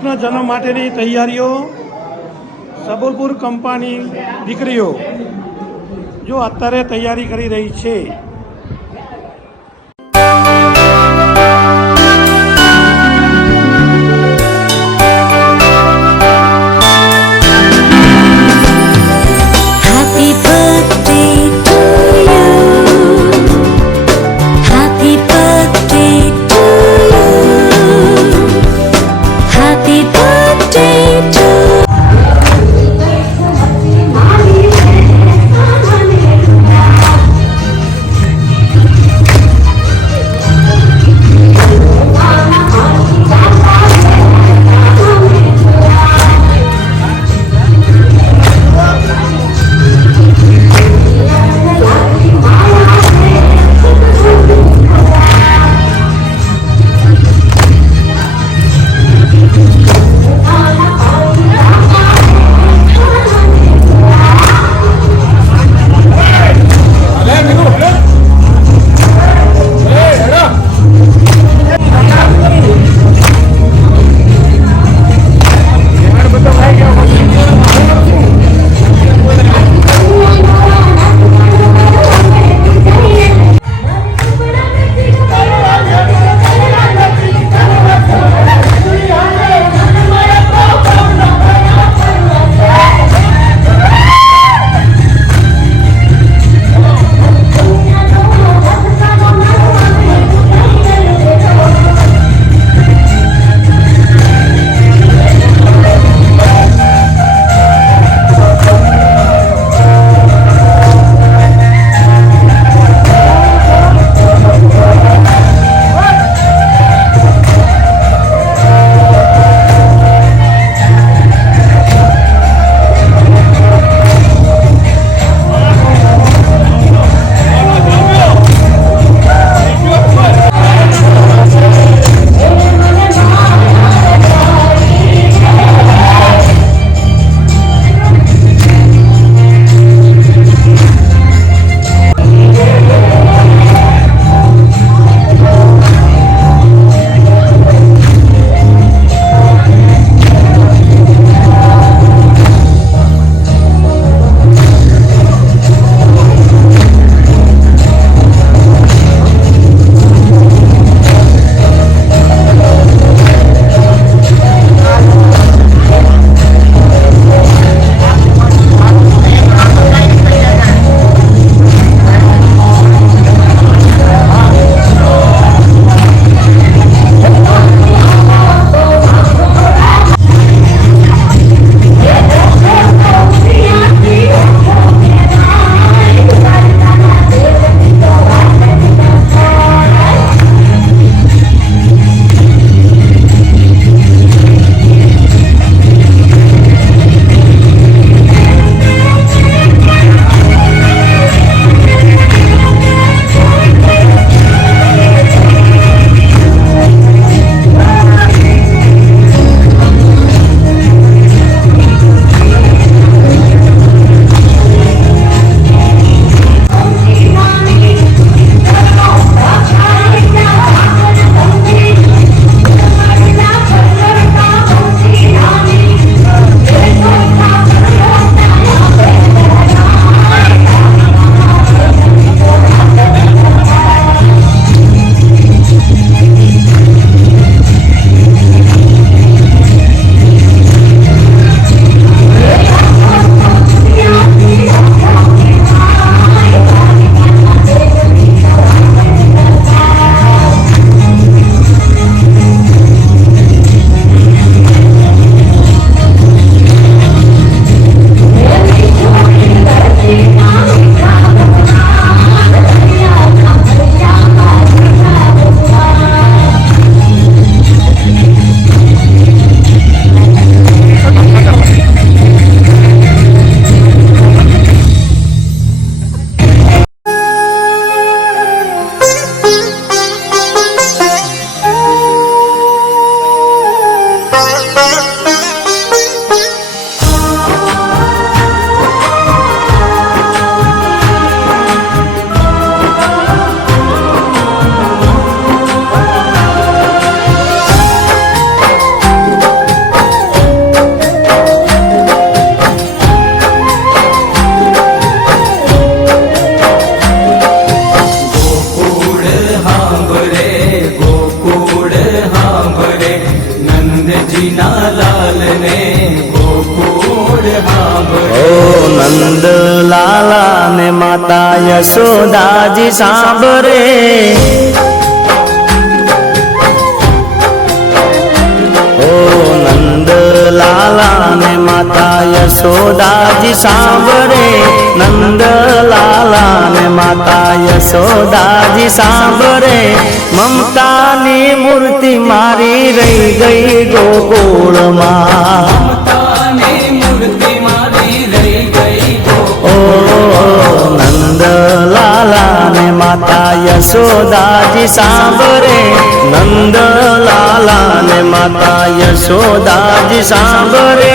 કૃષ્ણ જન્મ માટેની તૈયારીઓ સબલપુર કંપાની દીકરીઓ જો અત્યારે તૈયારી કરી રહી છે માતા યશોદાજી સાંભરે ઓ નંદ લાલા ને માતા યશોદાજી સાંભરે નંદ લાલા ને માતા યશોદાજી સાંભરે મમતાની મૂર્તિ મારી રહી ગઈ ગોકુળમાં. મમતાની મૂર્તિ મારી રહી ગઈ ઓ નંદ લાલા ને માતા યશોદાજી સાંભળે નંદ લાલા માતા યશોદાજી સાંભળે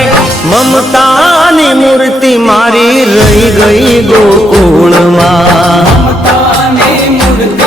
મમતાની મૂર્તિ મારી રહી ગઈ ગોકુળમાં મમતાની મૂર્તિ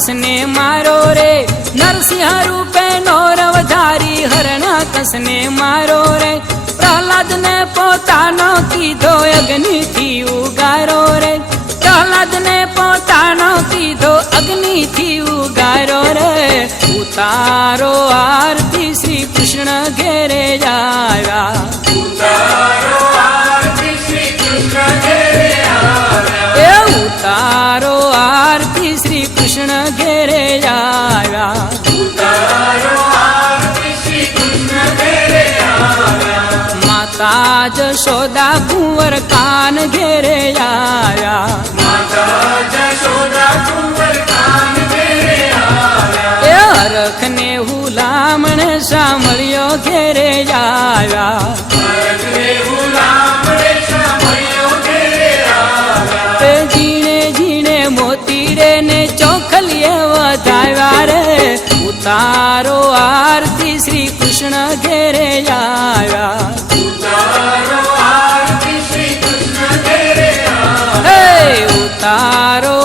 હરણાકસને મારો રે? નરસિંહ રૂપે નો હરણ કસને મારો રે? પ્રહલાદ ને પોતાનો કીધો અગ્નિથી ઉગારો રે? પ્રહલાદ ને પોતાનો કીધો અગ્નિથી ઉગારો રે? ઉતારો આરતી શ્રી કૃષ્ણ ઘેરે જાયા ઉતારો આરતી શ્રી કૃષ્ણ ઘેરે આવ્યા. માતા જશોદા કુંવર કાન ઘેરે આવ્યા. એ હરખ ને હુલામણ સાંભળ્યો ઘેરે આવ્યા. ઉતારો આરતી શ્રી કૃષ્ણ ઘેરે આવ્યા હે ઉતારો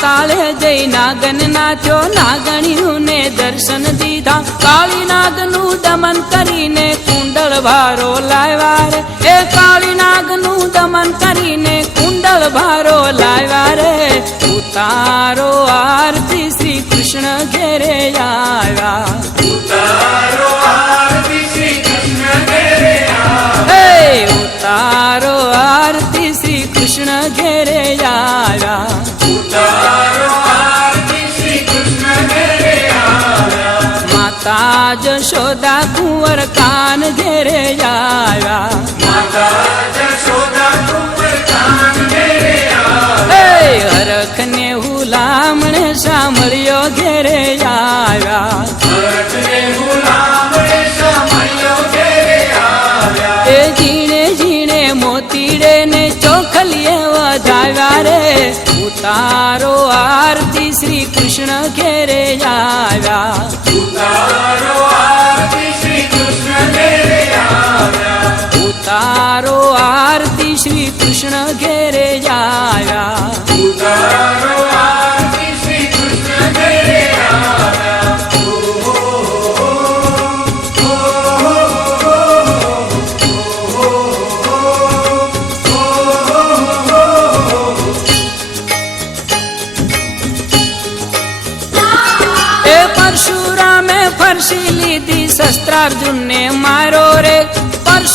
પાતાળે જઈ નાગન નાથ્યો નાગણ્યું ને દર્શન દીધા. કાળી નાગનું દમન કરીને કુંડળ ભારો લાવ્યા રે. એ કાળી નાગનું દમન કરીને કુંડળ ભારો લાવ્યા રે. ઉતારો આરતી શ્રી કૃષ્ણ ઘેરે આવ્યા. ઉતારો આરતી શ્રી કૃષ્ણ ઘેરે આવ્યા. માતા જશોદા કુંવર કાન ઘેરે આવ્યા. હરખ ને હુલામણે સાંભળ્યો ઘેરે આવ્યા. એ ઝીણે ઝીણે મોતીડે ને ચોખલીએ વધાવ્યા રે. ઉતારો આરતી શ્રી કૃષ્ણ ઘેરે આવ્યા.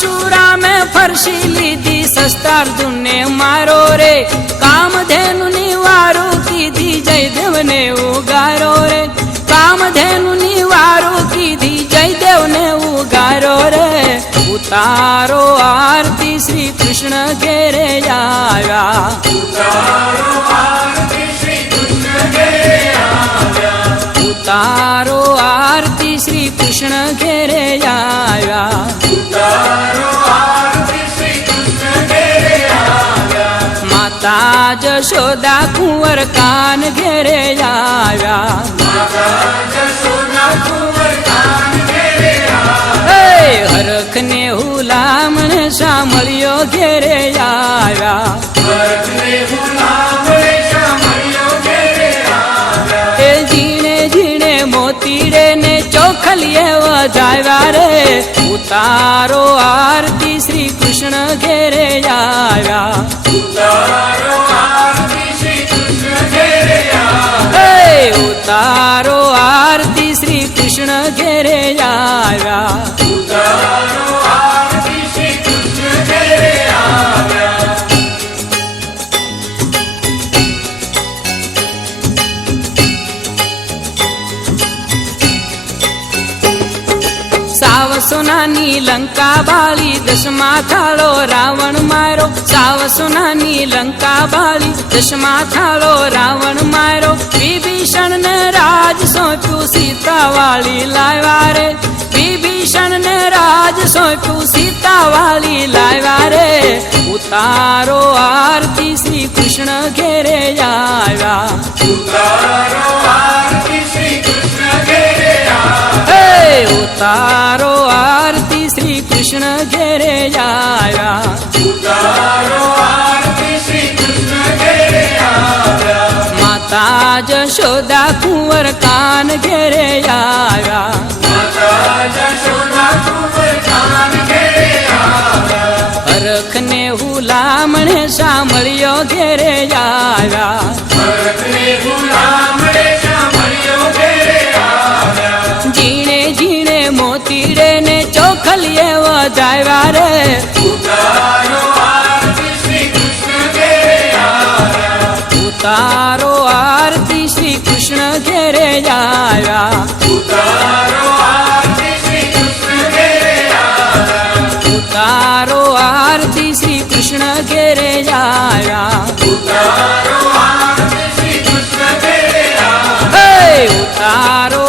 પરશુરામે ફરસી લીધી શસ્ત્રાર્જુન ને મારો રે કામધેનુ ની વારું કીધી જયદેવ ને ઉગારો રે કામધેનુ ની વારું કીધી જયદેવ ને ઉગારો રે ઉતારો આરતી શ્રી કૃષ્ણ ઘેરે આવ્યા ઉતારો આરતી શ્રી કૃષ્ણ ઘેરે આવ્યા જશોદા કુંવર કાન ઘેરે આવ્યા. હરખ ને હુલામણ સાંભળ્યો ઘેરે આવ્યા. જીણે જીણે મોતીડે ને ચોખલીએ વધાવ્યા રે? ઉતારો આરતી શ્રી કૃષ્ણ ઘેરે આવ્યા. ઉતારો આરતી શ્રી કૃષ્ણ ઘેરે આવ્યા. સોનાની લંકા બાળી દસમા થાળો રાવણ મારો સાવ સોનાની લંકા બાળી દસમા થાળો રાવણ મારો વિભીષણ ને રાજ સોંપ્યું સીતા વાળી લાવ્યા રે. વિભીષણ ને રાજ સોંપ્યું સીતા વાળી લાવ્યા રે. ઉતારો આરતી શ્રી કૃષ્ણ ઘેરે આવ્યા. હે ઉતારો આરતી શ્રી કૃષ્ણ ઘેરે આવ્યા માતા જશોદા કુંવર કાન ઘેરે આવ્યા હરખ ને હુલામણે સાંભળ્યો ઘેરે આવ્યા વધાવ્યા રે. ઉતારો આરતી શ્રી કૃષ્ણ ઘેરે જાયા ઉતારો આરતી શ્રી કૃષ્ણ ઘેરે જાયા ઉતારો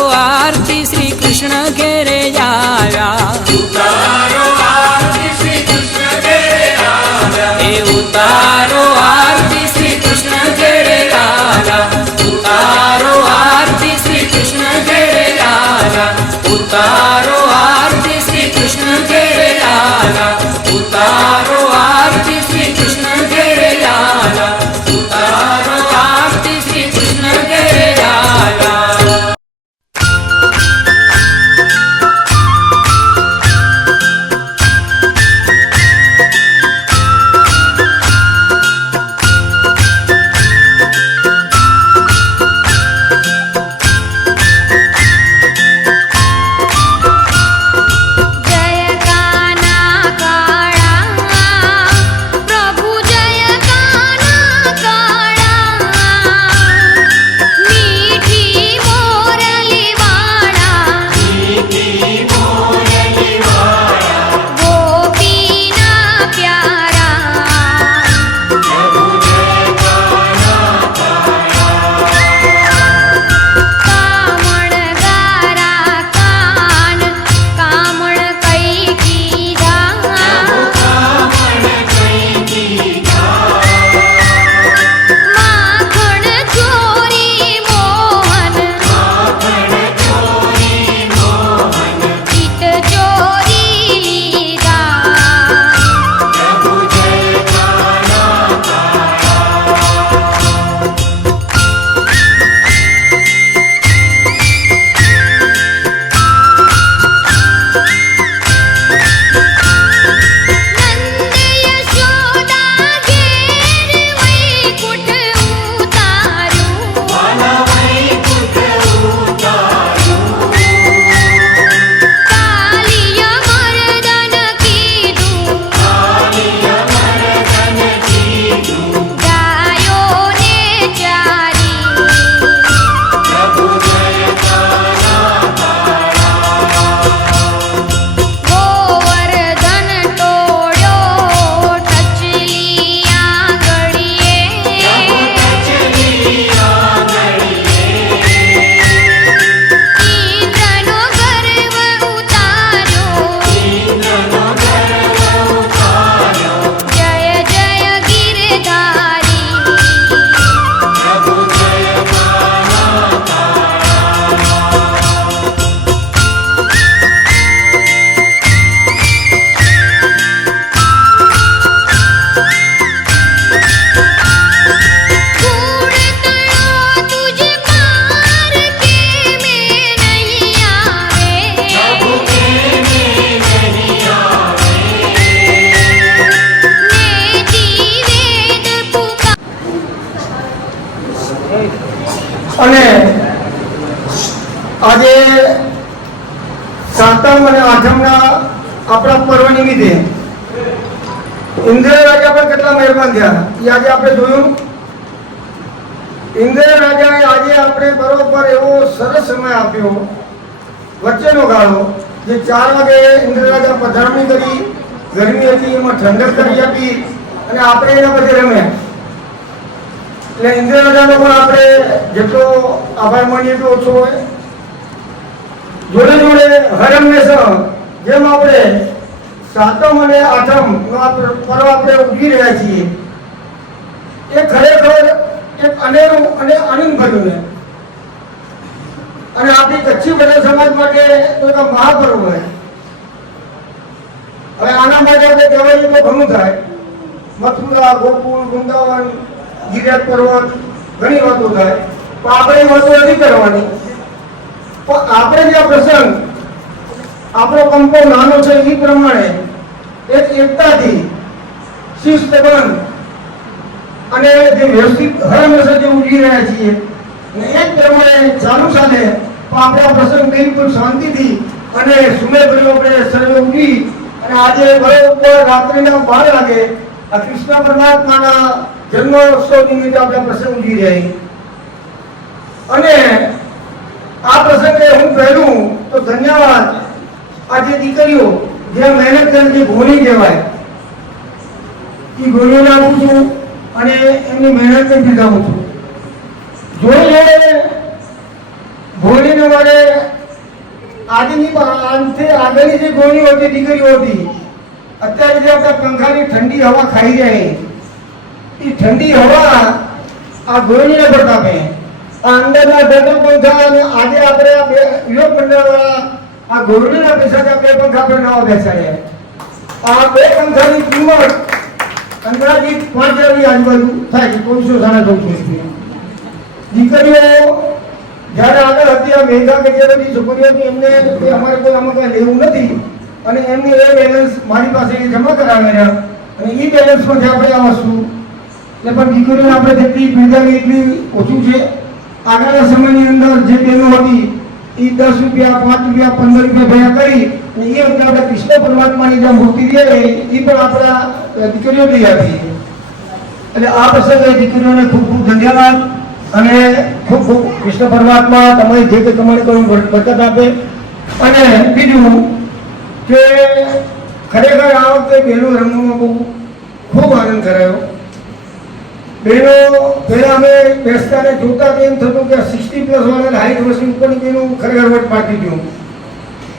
ચાર વાગે ઇન્દ્ર રાજા પધરામણી કરી, ગરમી હતી, એમાં ઠંડક કરી આપી અને આપણે એના પછી રમ્યા. એટલે ઇન્દ્ર રાજાનો પણ આપણે જેટલો આભાર માનીએ તો ઓછો હોય. જોડે જોડે હર હંમેશા, જેમ આપણે સાતમ અને આઠમ પર્વ આપણે ઉગી રહ્યા છીએ. એ ખરેખર એક અનેરું અને આનંદ ભર્યું છે. અને આપણી કચ્છી બધા સમાજ માટે એક મહાપર્વ હોય. હવે આના માટે આપણે કહેવાય તો ઘણું થાય. મથુરા, ગોકુળ, વૃંદાવન, ગિરિરાજ પર્વત ઘણી વાતો થાય. પણ આપણે વાતો નથી કરવાની. પણ આપણે જે પ્રસંગ, આપણો કંપો નાનો છે એ પ્રમાણે એક એકતાથી શિસ્તબંધ અને જે વ્યવસ્થિત હર હંમેશા જે ઉજવી રહ્યા છીએ અને એ જ સાથે પણ આપણે આ પ્રસંગ બિલકુલ શાંતિથી અને સુમેળભર્યો આપણે સર્વે અને આજે બરોબર રાત્રિના બાર વાગે આ કૃષ્ણ પરમાત્માના જન્મોત્સવ નિમિત્તે આપણે પ્રસંગ ઉજવી રહ્યા અને આ પ્રસંગે હું પહેલું તો ધન્યવાદ આ દીકરીઓ જે મહેનત કરી જે ભોલી કહેવાય, એ ભોલીઓને આપું છું અને એમની મહેનતને બિરદાવું છું. જોડે ગોળીને મારે આજની આજથી આગળની જે ગોળીઓ હતી દીકરીઓ હતી, અત્યારે જે આપણે પંખાની ઠંડી હવા ખાઈ જાય એ ઠંડી હવા આ ગોળીને પ્રતાપે આ અંદરના ડબલ પંખા અને આજે આપણે આ બે યુવક મંડળવાળા આ ગોળીના પૈસાથી બે પંખા આપણે નવા બેસાડ્યા આ બે પંખાની કિંમત અંદાજિત પાંચ હજારની આજુબાજુ થાય છે. ત્રણસો સાડા ચૌદસો દીકરીઓ, જ્યારે આગળ હતી આ મેઘા કે જે બધી છોકરીઓ હતી એમને અમારે કોઈ આમાં કંઈ લેવું નથી. અને એમની એ બેલેન્સ મારી પાસે જમા કરાવેલા અને એ બેલેન્સમાંથી આપણે આ વસ્તુ એટલે પણ દીકરીઓને આપણે જેટલી પીડાવી એટલી ઓછું છે. આગળના સમયની અંદર જે બહેનો હતી એ દસ રૂપિયા, પાંચ રૂપિયા, પંદર રૂપિયા ભેગા કરી, અને એ વખતે આપણે કૃષ્ણ પરમાત્માની જે મૂર્તિ દે એ પણ આપણા દીકરીઓ લઈ આપી એટલે આ પ્રસંગે દીકરીઓને ખૂબ ખૂબ ધન્યવાદ. અને ખૂબ ખૂબ કૃષ્ણ પરમાત્મા તમારી જે તમારી કોઈ બરકત આપે. અને બીજું કે ખરેખર આ વખતે બહેનો રમવામાં બહુ ખૂબ આનંદ કરાયો. બહેનો પહેલા અમે બેસતા જોતા તો એમ થતું કે સિક્સટી પ્લસ વાળા હાઈટ વર્ષની ઉપરની બહેનો ખરેખર વટ પાટી હતી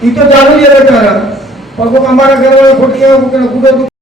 એ તો ચાલુ જ હતા પણ કોઈક અમારા ઘરવાળા ખોટી કોઈને ગુડો